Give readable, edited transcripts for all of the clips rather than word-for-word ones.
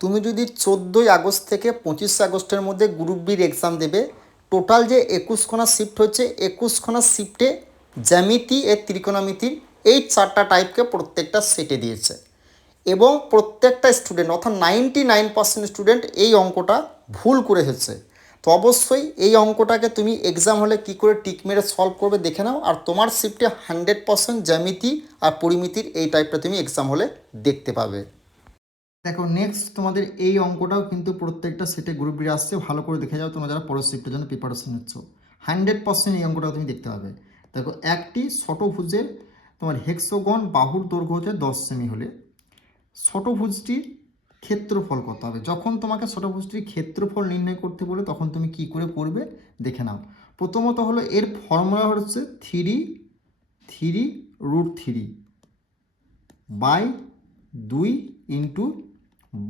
তুমি যদি 14 আগস্ট থেকে 25 আগস্টের মধ্যে গ্রুপ বির এক্সাম দেবে, টোটাল যে 21খানা শিফট হচ্ছে, 21খানা শিফটে জ্যামিতি এর ত্রিকোণমিতির এই 4টা টাইপকে প্রত্যেকটা সেটে দিয়েছে এবং প্রত্যেকটা স্টুডেন্ট অর্থাৎ 99% স্টুডেন্ট এই অঙ্কটা ভুল করে এসেছে। তো অবশ্যই এই অঙ্কটাকে তুমি এক্সাম হলে কী করে টিক মেরে সলভ করবে দেখে নাও, আর তোমার শিফটে 100% জ্যামিতি আর পরিমিতির এই টাইপটা তুমি এক্সাম হলে দেখতে পাবে। দেখো নেক্সট তোমাদের এই অঙ্কটাও কিন্তু প্রত্যেকটা সেটে গ্রুপ বি আসছে, ভালো করে দেখে যাও তোমরা যারা পরের শিফটের জন্য প্রিপারেশন নিচ্ছ। 100% এই অঙ্কটাও তুমি দেখতে পাবে। দেখো একটি ষটভুজের তোমার হেক্সাগন বাহুর দৈর্ঘ্য হচ্ছে 10 সেমি হলে ষটভুজটির ক্ষেত্রফল কত হবে। যখন তোমাকে ষটভুজটির ক্ষেত্রফল নির্ণয় করতে বলে তখন তুমি কি করে করবে দেখে নাও। প্রথমত হলো এর ফর্মুলা হচ্ছে 3√3 বাই 2 ইন্টু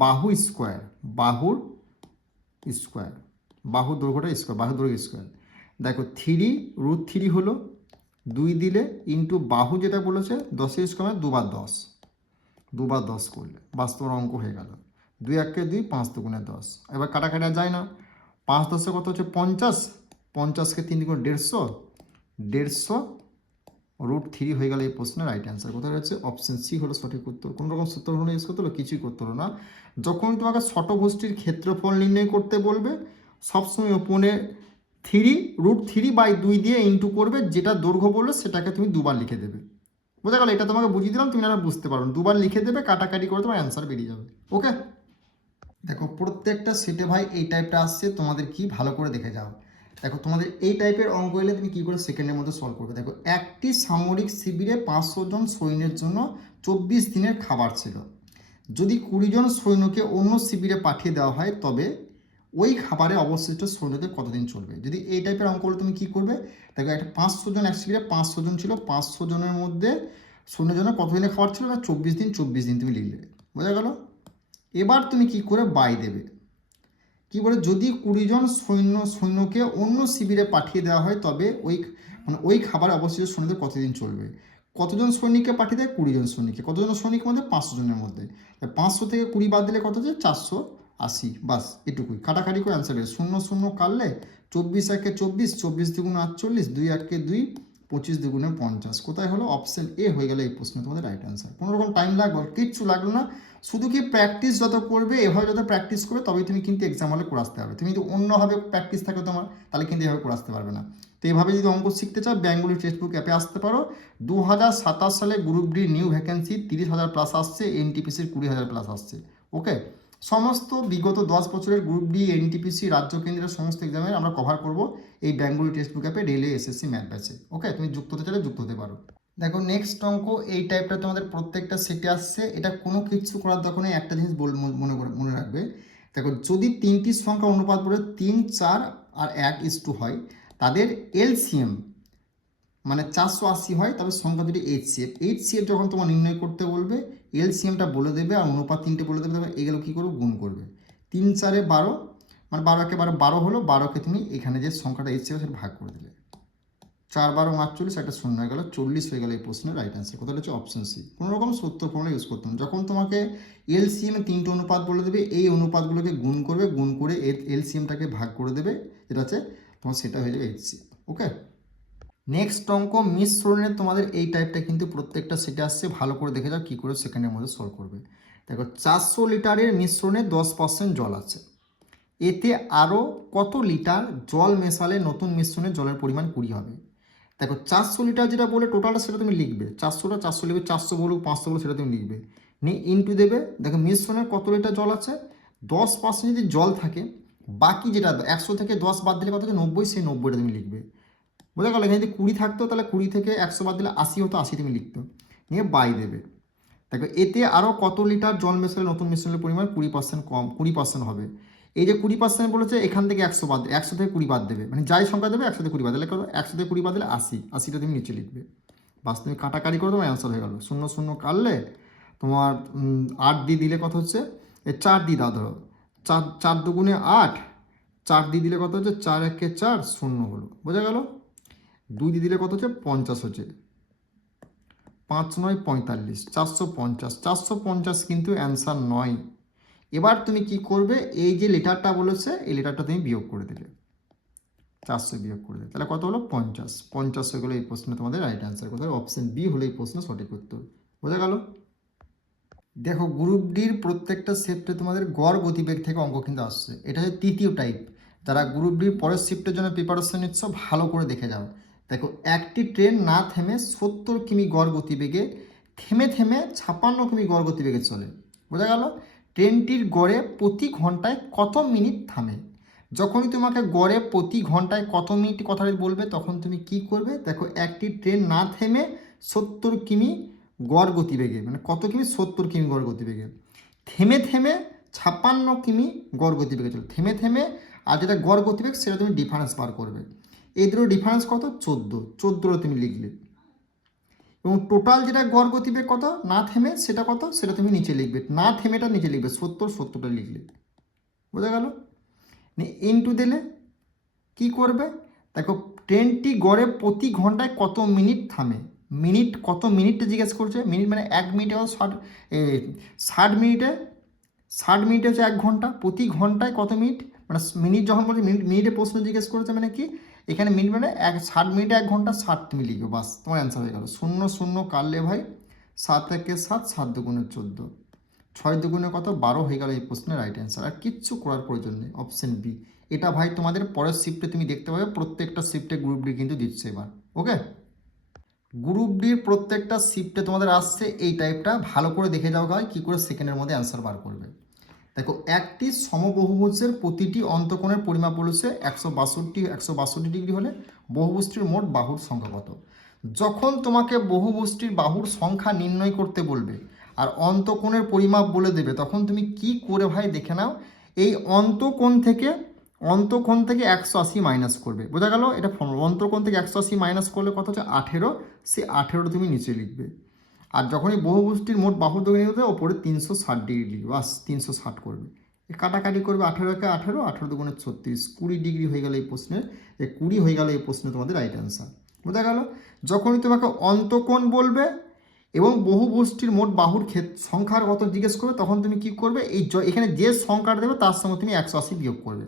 বাহু স্কোয়ার, বাহুর স্কোয়ার, বাহুর দৈর্ঘ্যটা স্কোয়ার, বাহুর দৈর্ঘ্য স্কোয়ার। দেখো 3√3 হলো 2 দিলে ইন্টু বাহু যেটা বলেছে 10 স্কোয়ার 2 বার 10, 2 বার 10 করলে বাস্তব অঙ্ক হয়ে গেল। 2 1 2, 5 2 10। এবার কাটাকাটা যায় না, 5 10 কত হচ্ছে 50, 50কে 3 গুণ 150, 150√3 হয়ে গেল এই প্রশ্নের রাইট অ্যান্সার। কোথায় হচ্ছে অপশন সি হলো সঠিক উত্তর। কোনো রকম সূত্র হলো ইউজ করতে হলো, কিছুই করতে হলো না। যখন তোমাকে ষটভুজটির ক্ষেত্রফল নির্ণয় করতে বলবে সবসময় ওপরে 3√3/2 দিয়ে ইন্টু করবে, যেটা দৈর্ঘ্য বললো সেটাকে তুমি দুবার লিখে দেবে। বোঝা গেল? এটা তোমাকে বুঝিয়ে দিলাম, তুমি না বুঝতে পারো, দুবার লিখে দেবে, কাটাকাটি করে তোমার অ্যান্সার বেরিয়ে যাবে। ওকে, দেখো প্রত্যেকটা সেটে ভাই এই টাইপটা আসছে, তোমাদের কি ভালো করে দেখে যাও। দেখো তোমাদের এই টাইপের অঙ্ক এলে তুমি কী করে সেকেন্ডের মধ্যে সলভ করবে। দেখো একটি সামরিক শিবিরে 500 জন সৈন্যের জন্য 24 দিনের খাবার ছিল। যদি 20 জন সৈন্যকে অন্য শিবিরে পাঠিয়ে দেওয়া হয় তবে ওই খাবারে অবশিষ্ট সৈন্যদের কতদিন চলবে। যদি এই টাইপের অঙ্ক হলে তুমি কী করবে। দেখো একটা 500 জন এক শিবিরে 500 জন ছিল, 500 জনের মধ্যে সৈন্যজনের কতদিনের খাবার ছিল না 24 দিন, 24 দিন তুমি লিখলে। বোঝা গেল? এবার তুমি কি করে বাই দেবে, কি বলে যদি 20 জন সৈন্যকে অন্য শিবিরে পাঠিয়ে দেওয়া হয় তবে ওই খাবার অবশিষ্ট সৈন্যদের কতদিন চলবে। কতজন সৈনিককে পাঠিয়ে দেয় 20 জন সৈনিককে, কতজন সৈনিকের মধ্যে 500 জনের মধ্যে। 500 থেকে 20 বাদ দিলে কত হচ্ছে 480, বাস এটুকুই। কাটাকাটি করে অ্যান্সার বের, 0 0 কাটলে 24 1 24, 24 2 48, 2 1 2, 25 2 50। কোথায় হলো অপশন এ হয়ে গেল এই প্রশ্নে তোমাদের রাইট অ্যান্সার। কোনো রকম টাইম লাগবে কিচ্ছু লাগলো না, শুধু কি প্র্যাকটিস যত করবে, এভাবে যত প্র্যাকটিস করবে তবেই তুমি কিন্তু এক্সাম হলে করে আসতে পারবে। তুমি যদি অন্যভাবে প্র্যাকটিস থাকে তোমার, তাহলে কিন্তু এভাবে করে আসতে পারবে না। তো এইভাবে যদি অঙ্ক শিখতে চাও বেঙ্গলি টেক্সটবুক অ্যাপে আসতে পারো। 2027 সালে group D new vacancy 30,000 plus আসছে, এনটিপিসির 20,000 প্লাস আসছে। ওকে, সমস্ত বিগত 10 বছরের গ্রুপ ডি এনটিপিসি রাজ্য কেন্দ্রের সমস্ত এক্সামের আমরা কভার করব এই বেঙ্গলি টেক্সটবুক অ্যাপে রেলওয়ে এসএসসি ম্যাথ ব্যাচে। ওকে, তুমি যুক্ত হতে চাইলে যুক্ত হতে পারো। দেখো নেক্সট অঙ্ক এই টাইপটা তোমাদের প্রত্যেকটা সেটে আসছে। এটা কোনো কিছু করার দরকার নেই, একটা জিনিস মনে রাখবে। দেখো যদি 3টি সংখ্যা অনুপাত বলে 3 4 আর 1:2 হয়, তাদের এলসিএম মানে 480 হয়, তবে সংখ্যা দুটি এইচসিএফ। এইচসিএফ যখন তোমার নির্ণয় করতে বলবে এলসিএমটা বলে দেবে আর অনুপাত 3টে বলে দেবে, তবে এগুলো কী করবে গুণ করবে। 3 4 12, মানে 12 একে 12 হলো, 12কে তুমি এখানে যে সংখ্যাটা এইচসিএফ সেটা ভাগ করে দিলে, 4 12 48, একটা শূন্য হয়ে গেল, 40 হয়ে গেল এই প্রশ্নের রাইট অ্যান্সার। কোথায় হচ্ছে অপশন সি। কোনো রকম সূত্র ফর্মুলা ইউজ করতে হবে। যখন তোমাকে এলসিএম 3টে অনুপাত বলে দেবে, এই অনুপাতগুলোকে গুণ করবে, গুণ করে এলসিএমটাকে ভাগ করে দেবে, যেটা আছে তোমার সেটা হয়ে যাবে এইচসিএফ। ওকে, নেক্সট অঙ্ক মিশ্রণের তোমাদের এই টাইপটা কিন্তু প্রত্যেকটা সেটে আসছে, ভালো করে দেখে যাও কী করে সেকেন্ডের মধ্যে সলভ করবে। দেখো 400 লিটারের মিশ্রণে 10% জল আছে, এতে আরও কত লিটার জল মেশালে নতুন মিশ্রণে জলের পরিমাণ 20 হবে। দেখো 400 লিটার যেটা বলে টোটালটা সেটা তুমি লিখবে, 400টা 400 লিখবে, 400 বলুক 500 বলুক সেটা তুমি লিখবে, নিয়ে ইনটু দেবে। দেখো মিশ্রণে কত লিটার জল আছে, 10% যদি জল থাকে, বাকি যেটা 100 থেকে 10 বাদ দিলে কত হচ্ছে 90, সেই 90টা তুমি লিখবে। বোঝা গেল? এখানে যদি 20 থাকতো তাহলে 20 থেকে 100 বাদ দিলে 80 হতো, 80 তুমি লিখতো, নিয়ে বাই দেবে। দেখো এতে আরও কত লিটার জল মেশালে নতুন মিশ্রণের পরিমাণ 20% কম, 20% হবে। এই যে 20% বলেছে, এখান থেকে 100 বাদ, 100 থেকে 20 বাদ দেবে, মানে যাই সংখ্যা দেবে 100 থেকে 20 বাদ দিলে, 100 থেকে 20 বাদ দিলে 80, 80টা তুমি নিচে লিখবে। বাস তুমি কাটাকাটি করে তোমার অ্যান্সার হয়ে গেল। 0 0 কাটলে তোমার 8 দিয়ে দিলে কত হচ্ছে, 4 দিয়ে দাও, ধরো 4 4 2 8, 4 দিয়ে দিলে কত হচ্ছে 4 1 4, 0 হলো। বোঝা গেল? 2 দিয়ে দিলে কত হচ্ছে 50 হচ্ছে, 5 9 45, 450, 450 কিন্তু অ্যান্সার নয়। এবার তুমি কি করবে, এই যে লিটারটা বলেছে এই লিটারটা তুমি বিয়োগ করে দিলে, 400 বিয়োগ করে দিলে, তাহলে কত হলো 50। 50 হয়ে গেলো এই প্রশ্নে তোমাদের রাইট অ্যান্সার। কোথায় অপশন বি হলো এই প্রশ্ন সঠিক উত্তর। বোঝা গেল? দেখো গ্রুপ ডির প্রত্যেকটা শিফটে তোমাদের গড় গতিবেগ থেকে অঙ্ক কিন্তু আসছে। এটা হচ্ছে তৃতীয় টাইপ। যারা গ্রুপ ডির পরের শিফটের জন্য প্রিপারেশন নিচ্ছ ভালো করে দেখে যাও। দেখো একটি ট্রেন না থেমে 70 কিমি গড় গতিবেগে থেমে থেমে 56 কিমি গড় গতিবেগে চলে। বোঝা গেল? ট্রেনটির গড়ে প্রতি ঘন্টায় কত মিনিট থামে। যখনই তোমাকে গড়ে প্রতি ঘন্টায় কত মিনিট কথাটি বলবে তখন তুমি কি করবে, দেখো একটি ট্রেন না থেমে 70 কিমি গড় গতিবেগে, মানে কত কিমি, 70 কিমি গড় গতিবেগে, থেমে থেমে 56 কিমি গড় গতিবেগে চলে। থেমে থেমে আর যেটা গড় গতিবেগ সেটা তুমি ডিফারেন্স বার করবে। এই দুটো ডিফারেন্স কত, 14 তুমি লিখলে। এবং টোটাল যেটা গড় গতিবেগ কত না থেমে সেটা কত, সেটা তুমি নিচে লিখবে। না থেমেটা নিচে লিখবে, 70টা লিখলে। বোঝা গেল? ইনটু দিলে কি করবে, দেখো ট্রেনটি গড়ে প্রতি ঘন্টায় কত মিনিট থামে। মিনিট কত মিনিটটা জিজ্ঞেস করছে, মিনিট মানে 1 মিনিটে 60 মিনিটে, 60 মিনিটে হচ্ছে 1 ঘন্টা, প্রতি ঘন্টায় কত মিনিট, মানে মিনিট যখন বলছে মিনিটে প্রশ্ন জিজ্ঞেস করেছে মানে কি, এখানে মিনিট মানে 60 মিনিটে 1 ঘন্টা, 60 তুমি লিখবে, বাস তোমার অ্যান্সার হয়ে গেল। 0 0 কাটলে ভাই 7 একে 7, 7 দুগুণে 14, 6 দুগুণে কত 12 হয়ে গেল এই প্রশ্নের রাইট অ্যান্সার। আর কিচ্ছু করার প্রয়োজন নেই, অপশন বি। এটা ভাই তোমাদের পরের শিফটে তুমি দেখতে পাবে, প্রত্যেকটা শিফটে গ্রুপ ডি কিন্তু দিচ্ছে এবার। ওকে, গ্রুপ ডির প্রত্যেকটা শিফটে তোমাদের আসছে এই টাইপটা, ভালো করে দেখে যাও ভাই কী করে সেকেন্ডের মধ্যে অ্যান্সার বার করবে। দেখো একটি সমবহুভুজের প্রতিটি অন্তকোণের পরিমাপ বলেছে 162 ডিগ্রি হলে বহুভুজটির মোট বাহুর সংখ্যা কত। যখন তোমাকে বহুভুজটির বাহুর সংখ্যা নির্ণয় করতে বলবে আর অন্তকোণের পরিমাপ বলে দেবে তখন তুমি কি করে ভাই দেখে নাও, এই অন্তকোণ থেকে 180 মাইনাস করবে। বোঝা গেল? এটা অন্তকোণ থেকে 180 মাইনাস করলে কত হচ্ছে 18, সেই 18টা তুমি নিচে লিখবে। আর যখনই বহুভুজটির মোট বাহুর দৈর্ঘ্য নিতে ওপরে 360 ডিগ্রি লিখবে, বাস 360 করবে। কাটাকাটি করবে, 18 কে 18, 18 দুগুণে 36, 20 ডিগ্রি হয়ে গেল এই প্রশ্নের, 20 হয়ে গেল এই প্রশ্নে তোমাদের রাইট অ্যান্সার। বোঝা গেল? যখনই তোমাকে অন্তকোণ বলবে এবং বহুভুজটির মোট বাহুর সংখ্যার কত জিজ্ঞেস করবে তখন তুমি কি করবে, এই এখানে যে সংখ্যাটা দেবে তার সঙ্গে তুমি 180 বিয়োগ করবে।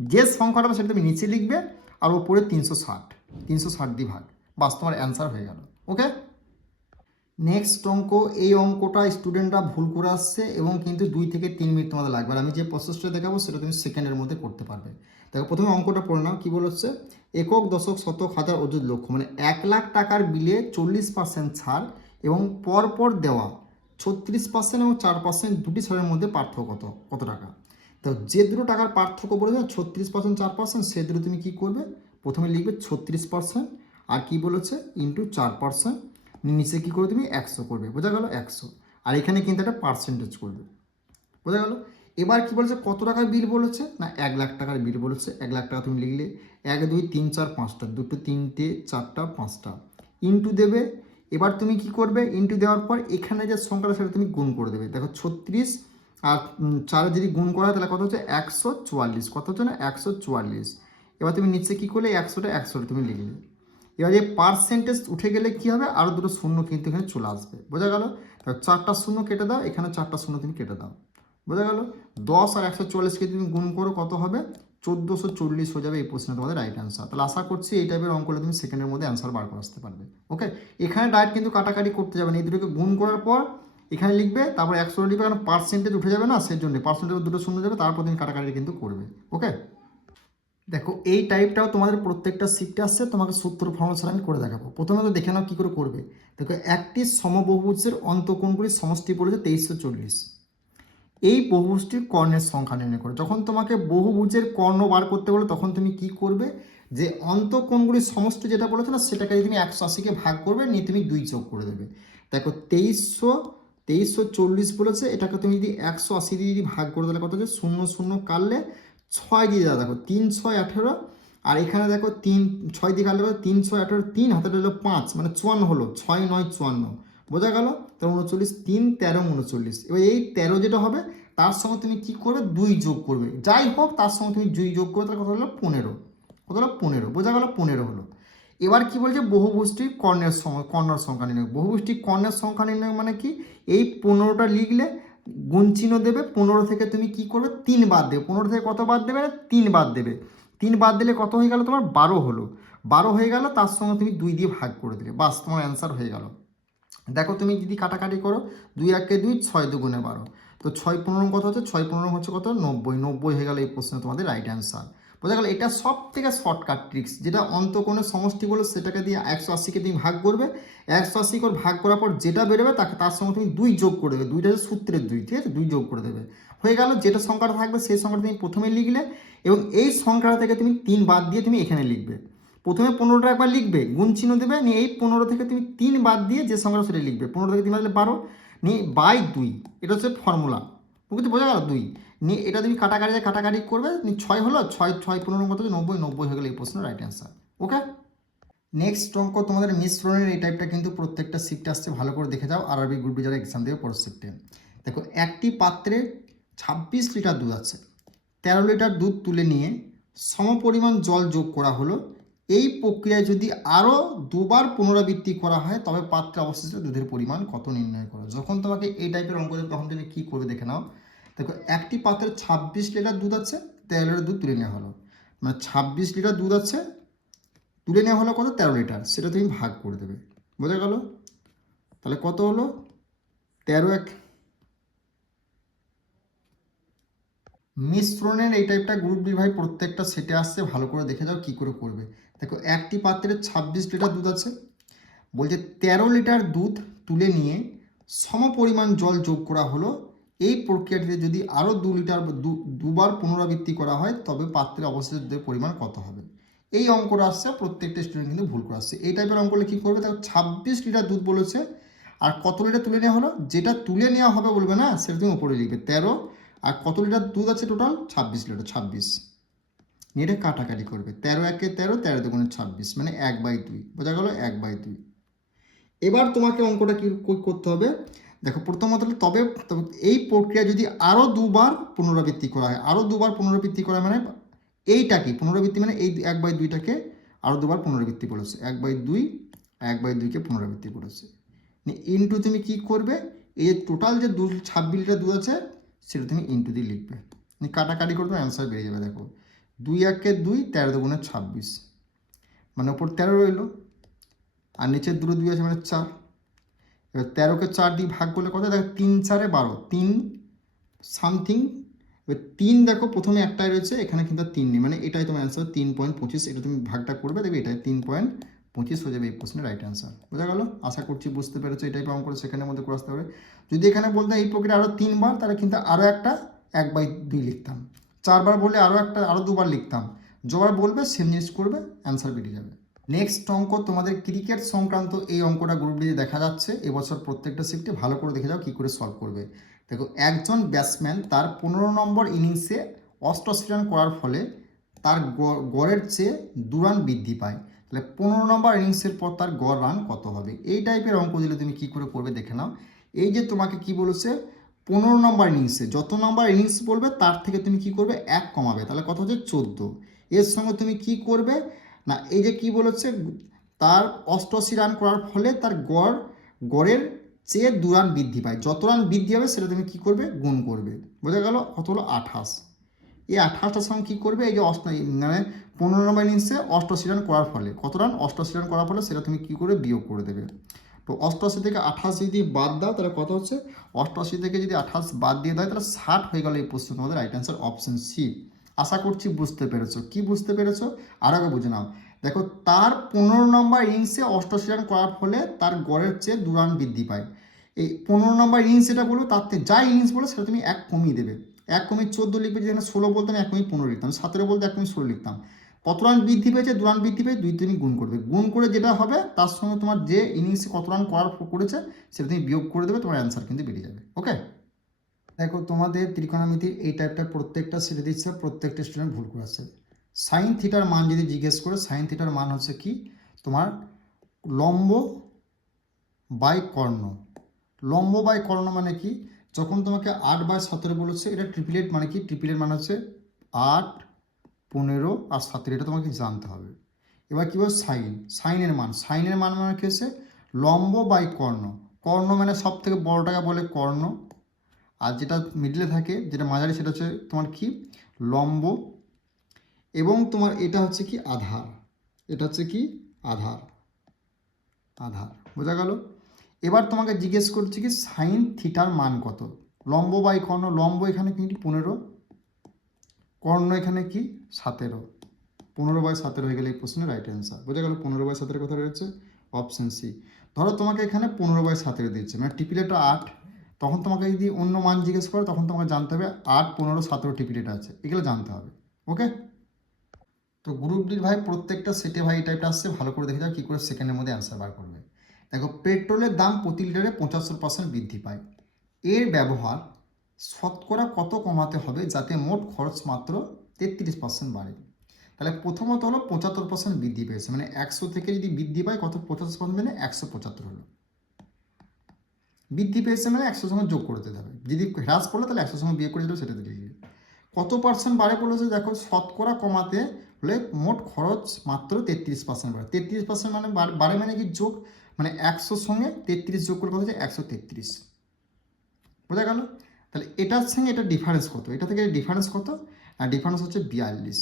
যে সংখ্যাটা সেটা তুমি নিচে লিখবে আর ওপরে 360 দিয়ে ভাগ, বাস তোমার অ্যান্সার হয়ে গেল। ওকে, নেক্সট অঙ্ক। এই অঙ্কটা স্টুডেন্টরা ভুল করে আসছে এবং কিন্তু 2 থেকে 3 মিনিট তোমাদের লাগবে। আর আমি যে প্রসেসটা দেখাবো সেটা তুমি সেকেন্ডের মধ্যে করতে পারবে। দেখো প্রথমে অঙ্কটা পড়ে নাও, কী বলেছে, একক দশক শতক হাজার অযুত লক্ষ, মানে 1 লাখ টাকার বিলে 40% ছাড় এবং পরপর দেওয়া 36% এবং 4% দুটি ছাড়ের মধ্যে পার্থক্য কত টাকা। তো যে দুটো টাকার পার্থক্য বলেছে 36% 4%, সে দুটো তুমি কী করবে, প্রথমে লিখবে 36% আর কি বলেছে ইন্টু 4%, নিচে কী করে তুমি 100 করবে। বোঝা গেল? 100, আর এখানে কিন্তু একটা পার্সেন্টেজ করবে। বোঝা গেল? এবার কি বলেছে, কত টাকার বিল বলেছে না 1 লাখ টাকার বিল বলেছে। 1 লাখ টাকা তুমি লিখলে 1 2 3 4 5টা, 2 3 4টা 5টা ইন্টু দেবে। এবার তুমি কি করবে, ইন্টু দেওয়ার পর এখানে যে সংখ্যাটা সেটা তুমি গুণ করে দেবে। দেখো 36 আর 4 যদি গুণ করা হয় তাহলে কত হচ্ছে 144, কত হচ্ছে না 144। এবার তুমি নিচে কী করলে 100টা তুমি লিখলে। এবার এই পার্সেন্টেজ উঠে গেলে কি হবে, আরও দুটো শূন্য কিন্তু এখানে চলে আসবে। বোঝা গেল? 4টা শূন্য কেটে দাও, এখানে 4টা শূন্য তুমি কেটে দাও। বোঝা গেল? 10 আর 144কে তুমি গুণ করো, কত হবে 1440 হয়ে যাবে এই প্রশ্নে তোমাদের রাইট অ্যান্সার। তাহলে আশা করছি এই টাইপের অঙ্কটা তুমি সেকেন্ডের মধ্যে অ্যান্সার বার করে আসতে পারবে। ওকে, এখানে ডাইরেক্ট কিন্তু কাটাকাটি করতে যাবে না, এই দুটোকে গুণ করার পর এখানে লিখবে, তারপর 100 লিখবে, কারণ পার্সেন্টেজ উঠে যাবে না, সেই জন্য পার্সেন্টেজ দুটো শূন্য যাবে, তারপর তুমি কাটাকাটি কিন্তু করবে। ওকে, দেখো এই টাইপটাও তোমাদের প্রত্যেকটা শিফটে আসছে, তোমাকে সূত্র ফর্মুলা ছাড়া আমি করে দেখাবো। প্রথমে তো দেখে নাও কী করে করবে। দেখো একটি সমবহুভুজের অন্তকোণগুলির সমষ্টি বলেছে 2340। এই বহুভুজটির কর্ণের সংখ্যা নির্ণয় করো। যখন তোমাকে বহুভুজের কর্ণ বার করতে বলে তখন তুমি কি করবে, যে অন্তকোণগুলির সমষ্টি যেটা বলেছে না সেটাকে তুমি 180কে ভাগ করবে, নিয়ে তুমি 2 যোগ করে দেবে। দেখো 2340 বলেছে, এটাকে তুমি যদি 180 দিয়ে যদি ভাগ করে দিলে কত হচ্ছে, 0 0 কাটলে 6 দিয়ে দাও, দেখো 3 6 18, আর এখানে দেখো 3 6 দিয়ে কাটলে 3 6 18, 3 হাতে হলো 5, মানে 54 হলো, 6 9 54। বোঝা গেল? তো 39 3 13 39। এবার এই 13 যেটা হবে তার সঙ্গে তুমি কি করবে, 2 যোগ করবে, যাই হোক তার সঙ্গে তুমি 2 যোগ করবে, তার কত হলো 15, কত হলো 15। বোঝা গেল? 15 হলো। এবার কি বলছে, বহুভুজটির কর্ণের সংখ্যা নির্ণয়। বহুভুজটির কর্ণের সংখ্যা নির্ণয় মানে কি, এই 15টা লিখলে গুণ চিহ্ন দেবে, 15 থেকে তুমি কি করবে 3 বাদ দেবে। 15 থেকে কত বাদ দেবে? 3 বাদ দেবে। 3 বাদ দিলে কত হয়ে গেল তোমার? 12 হলো। 12 হয়ে গেল, তার সঙ্গে তুমি 2 দিয়ে ভাগ করে দিলে, বাস তোমার অ্যান্সার হয়ে গেল। দেখো তুমি যদি কাটাকাটি করো, 2 একে 2, 6 দুগুণে 12, তো 6 15 কত হচ্ছে? 6 15 হচ্ছে কত? 90। 90 হয়ে গেল এই প্রশ্নে তোমাদের রাইট অ্যান্সার। বোঝা গেল? এটা সব থেকে শর্টকাট ট্রিক্স, যেটা অন্তঃকোণের সমষ্টি বলে সেটাকে দিয়ে 180কে তুমি ভাগ করবে, 180 করে ভাগ করার পর যেটা বেরোবে তাকে তার সঙ্গে তুমি 2 যোগ করে দেবে। 2টা হচ্ছে সূত্রের 2, ঠিক আছে? 2 যোগ করে দেবে, হয়ে গেল। যেটা সংখ্যাটা থাকবে সেই সংখ্যাটা তুমি প্রথমে লিখলে, এবং এই সংখ্যাটা থেকে তুমি 3 বাদ দিয়ে তুমি এখানে লিখবে। প্রথমে 15টা একবার লিখবে, গুণ চিহ্ন দেবে, নিয়ে এই 15 থেকে তুমি 3 বাদ দিয়ে যে সংখ্যাটা সেটা লিখবে। 15 থেকে 3 বাদ দিলে 12, নিয়ে বাই 2, এটা হচ্ছে ফর্মুলা। বুঝতে বোঝা গেল? 2 নিয়ে এটা তুমি কাটাকাটি করবে, 6 হলো, 6 6 15 কত? 90। 90 হয়ে গেলে এই প্রশ্নের রাইট অ্যান্সার। ওকে, নেক্সট অঙ্ক তোমাদের মিশ্রণের এই টাইপটা কিন্তু প্রত্যেকটা শিফটে আসছে, ভালো করে দেখে যাও। আরআরবি গ্রুপে যারা এক্সাম দেবে পরের শিফটে। দেখো, একটি পাত্রে 26 লিটার দুধ আছে, 13 লিটার দুধ তুলে নিয়ে সমপরিমাণ জল যোগ করা হলো। এই প্রক্রিয়ায় যদি আরও দুবার পুনরাবৃত্তি করা হয় তবে পাত্রে অবশিষ্ট দুধের পরিমাণ কত নির্ণয় করো। যখন তোমাকে এই টাইপের অঙ্ক দেবে তখন তুমি কী করবে দেখে নাও। দেখো, একটি পাত্রে 26 লিটার দুধ আছে, 13 লিটার দুধ তুলে নেওয়া হলো, মানে 26 লিটার দুধ আছে, তুলে নেওয়া হলো কত? 13 লিটার, সেটা তুমি ভাগ করে দেবে। বোঝা গেল? তাহলে কত হলো? 13 এক। মিশ্রণের এই টাইপটা গ্রুপ ডি ভাই প্রত্যেকটা সেটে আসছে, ভালো করে দেখে যাও কী করে করবে। দেখো, একটি পাত্রে 26 লিটার দুধ আছে, বলছে 13 লিটার দুধ তুলে নিয়ে সমপরিমাণ জল যোগ করা হলো। এই প্রক্রিয়াটিতে যদি আরও 2 লিটার দুবার পুনরাবৃত্তি করা হয় তবে পাত্রে অবশিষ্ট দুধের পরিমাণ কত হবে। এই অঙ্কটা আসছে, প্রত্যেকটা স্টুডেন্ট কিন্তু ভুল করে আসছে। এই টাইপের অঙ্ক হলে কী করবে? দেখো, 26 লিটার দুধ বলেছে, আর কত লিটার তুলে নেওয়া হলো, যেটা তুলে নেওয়া হবে বলবে না, সেটা তুমি উপরে লিখবে 13, আর কত লিটার দুধ আছে টোটাল? 26 লিটার। 26 নিয়ে এটা কাটাকাটি করবে, 13 একে 13, 13 দুগুণে 26, মানে 1/2। বোঝা গেল? 1/2। এবার তোমাকে অঙ্কটা কী করতে হবে? দেখো, প্রথমত তবে এই প্রক্রিয়া যদি আরও দুবার পুনরাবৃত্তি করা হয়, আরও দুবার পুনরাবৃত্তি করা মানে এইটা কি পুনরাবৃত্তি, মানে এই 1/2টাকে আরও দুবার পুনরাবৃত্তি করেছে, 1/2, 1/2কে পুনরাবৃত্তি করেছে। ইন্টু তুমি কি করবে? এই যে টোটাল যে 26 লিটার দুধ আছে সেটা তুমি ইন্টু দিয়ে লিখবে, কাটাকাটি করবে, অ্যান্সার বেরিয়ে যাবে। দেখো, 2 একে 2, 13 দুগুণে 26, মানে ওপর 13 রইল, আর নিচের দুটো 2 আছে মানে 4। এবার 13কে 4 দিয়ে ভাগ করলে কত? দেখো, 3 4 12, 3 সামথিং। এবার 3 দেখো প্রথমে একটাই রয়েছে, এখানে কিন্তু 3 নেই, মানে এটাই তোমার অ্যান্সার 3.25। এটা তুমি ভাগটা করবে, দেখবে এটাই 3.25 হয়ে যাবে এই প্রশ্নের রাইট অ্যান্সার। বোঝা গেল? আশা করছি বুঝতে পেরেছো। এটাই অঙ্ক করে সেখানের মধ্যে করে আসতে হবে। যদি এখানে বলতে এই প্রক্রিয়া আরও 3 বার, তাহলে কিন্তু আরও একটা 1/2 লিখতাম। 4 বার বললে আরও 2 বার লিখতাম। যবার বলবে সেম জিনিস করবে, অ্যান্সার বেরিয়ে যাবে। নেক্সট অঙ্ক তোমাদের ক্রিকেট সংক্রান্ত এই অঙ্কটা গ্রুপ ডি দেখা যাচ্ছে এবছর প্রত্যেকটা শিফটে, ভালো করে দেখে যাও কী করে সলভ করবে। দেখো, একজন ব্যাটসম্যান তার 15 নম্বর ইনিংসে 88 রান করার ফলে তার গড়ের চেয়ে 2 রান বৃদ্ধি পায়। তাহলে 15 নম্বর ইনিংসের পর তার গড় রান কত হবে? এই টাইপের অঙ্ক দিলে তুমি কী করে করবে দেখে নাও। এই যে তোমাকে কি বলেছে, 15 নম্বর ইনিংসে যত নম্বর ইনিংস বলবে তার থেকে তুমি কি করবে? 1 কমাবে, তাহলে কত হচ্ছে? 14। এর সঙ্গে তুমি কি করবে না, এই যে কি বলেছে, তার 88 রান করার ফলে তার গড়ের চেয়ে 2 রান বৃদ্ধি পায়, যত রান বৃদ্ধি হবে সেটা তুমি কী করবে? গুণ করবে। বোঝা গেল? কত হলো? 28। এই 28টার সঙ্গে কী করবে? এই যে মানে 15 নম্বর ইনিংসে 88 রান করার ফলে কত রান? 88 রান করার ফলে সেটা তুমি কী করে? বিয়োগ করে দেবে। তো 88 থেকে 28 যদি বাদ দাও তাহলে কত হচ্ছে? 88 থেকে যদি 28 বাদ দিয়ে দেয় তাহলে 60 হয়ে গেল এই প্রশ্ন তোমাদের রাইট অ্যান্সার অপশন সি। আশা করছি বুঝতে পেরেছো। কি বুঝতে পেরেছো? আর আগে বুঝে নাও। দেখো, তার 15 নম্বর ইনিংসে 88 রান করার ফলে তার গড়ের চেয়ে 2 রান বৃদ্ধি পায়। এই 15 নম্বর ইনিংস যেটা বলবো তার থেকে যা ইনিংস বলো সেটা তুমি 1 কমিয়ে দেবে। 1 কমিয়ে 14 লিখবে, যেখানে 16 বলতাম 1 কমিয়ে 15 লিখতাম, 17 বলতে 1 কমিয়ে 16 লিখতাম। কত রান বৃদ্ধি পেয়েছে? 2 রান বৃদ্ধি পেয়ে 2 তুমি গুণ করবে। গুণ করে যেটা হবে তার সঙ্গে তোমার যে ইনিংসে কত রান করেছে সেটা তুমি বিয়োগ করে দেবে, তোমার অ্যান্সার কিন্তু বেরিয়ে যাবে। ওকে, দেখো, তোমাদের ত্রিকোণমিতির এই টাইপটা প্রত্যেকটা সেরে দিচ্ছে, প্রত্যেকটা স্টুডেন্ট ভুল করে আসছে। সাইন থিটার মান যদি জিজ্ঞেস করে, সাইন থিটার মান হচ্ছে কি? তোমার লম্ব বাই কর্ণ। লম্ব বাই কর্ণ মানে কি? যখন তোমাকে 8/17 বলেছে, এটা ট্রিপলেট মানে কি? ট্রিপলেট মানে হচ্ছে 8, 15 আর 17, এটা তোমাকে জানতে হবে। এবার কী বলছে? সাইনের মান। সাইনের মান মানে কি হচ্ছে? লম্ব বাই কর্ণ। কর্ণ মানে সব থেকে বড়টাকে বলে কর্ণ, আর যেটা মিডলে থাকে, যেটা মাঝারি, সেটা হচ্ছে তোমার কি লম্ব, এবং তোমার এটা হচ্ছে কি আধার। এটা হচ্ছে কি আধার, আধার। বোঝা গেল? এবার তোমাকে জিজ্ঞেস করছি কি সাইন থিটার মান কত। লম্ব বাই কর্ণ, লম্ব এখানে কি 15, কর্ণ এখানে কি 17, 15/17 হয়ে গেলে এই প্রশ্নের রাইট অ্যান্সার। বোঝা গেল? 15/17 কোথায় রয়েছে? Option C. ধরো তোমাকে এখানে 15/17 দিচ্ছে, মানে টিপিলেটা 8, তখন তোমাকে যদি অন্য মান জিজ্ঞেস করে তখন তোমাকে জানতে হবে 8, 15, 17 টিপিলেট আছে, এগুলো জানতে হবে। ওকে? তো গ্রুপ ডির ভাই প্রত্যেকটা সেটে ভাই এই টাইপটা আসছে, ভালো করে দেখে যাও কী করে সেকেন্ডের মধ্যে অ্যান্সার বার করবে। দেখো, পেট্রোলের দাম প্রতি লিটারে 75% বৃদ্ধি পায়। এর ব্যবহার শতকরা কত কমাতে হবে যাতে মোট খরচ মাত্র 33% বাড়ে? তাহলে প্রথমত হলো 75% বৃদ্ধি পেয়েছে, মানে 100 থেকে যদি বৃদ্ধি পায় কত, 50% মানে 175 হলো। বৃদ্ধি পেয়েছে মানে 100 সঙ্গে যোগ করতে হবে, যদি হ্রাস পড়লো তাহলে 100 সঙ্গে বিয়োগ করে দিলেও সেটা দিয়ে দিলে। কত পার্সেন্ট বাড়ে বলেছে? দেখো, শতকরা কমাতে হলে মোট খরচ মাত্র 33% বাড়ে। 33% মানে বাড়ে মানে কি যোগ, মানে 100 সঙ্গে 33 যোগ করে কত হচ্ছে 133। বোঝা গেল? তাহলে এটার সঙ্গে এটা ডিফারেন্স কত, এটা থেকে ডিফারেন্স কত? আর ডিফারেন্স হচ্ছে 42।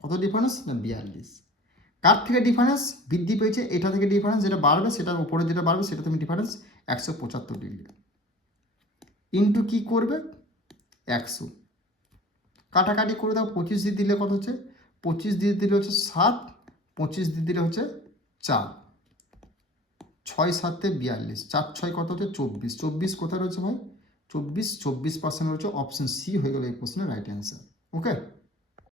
কত ডিফারেন্স? না 42। কার থেকে ডিফারেন্স বৃদ্ধি পেয়েছে? এটা থেকে ডিফারেন্স, যেটা বাড়বে সেটার উপরে যেটা বাড়বে সেটা তুমি ডিফারেন্স 175 ডিগ্রি ইন্টু কি করবে 100, কাটাকাটি করে দাও। 25 দিয়ে দিলে কত হচ্ছে? 25 দিয়ে দিলে হচ্ছে 7, 25 দিয়ে দিলে হচ্ছে 4, 6 7 42, 4 6 কত হচ্ছে 24। 24 কোথায় রয়েছে ভাই? 24% রয়েছে অপশন সি হয়ে গেল এই প্রশ্নের রাইট অ্যান্সার। ওকে?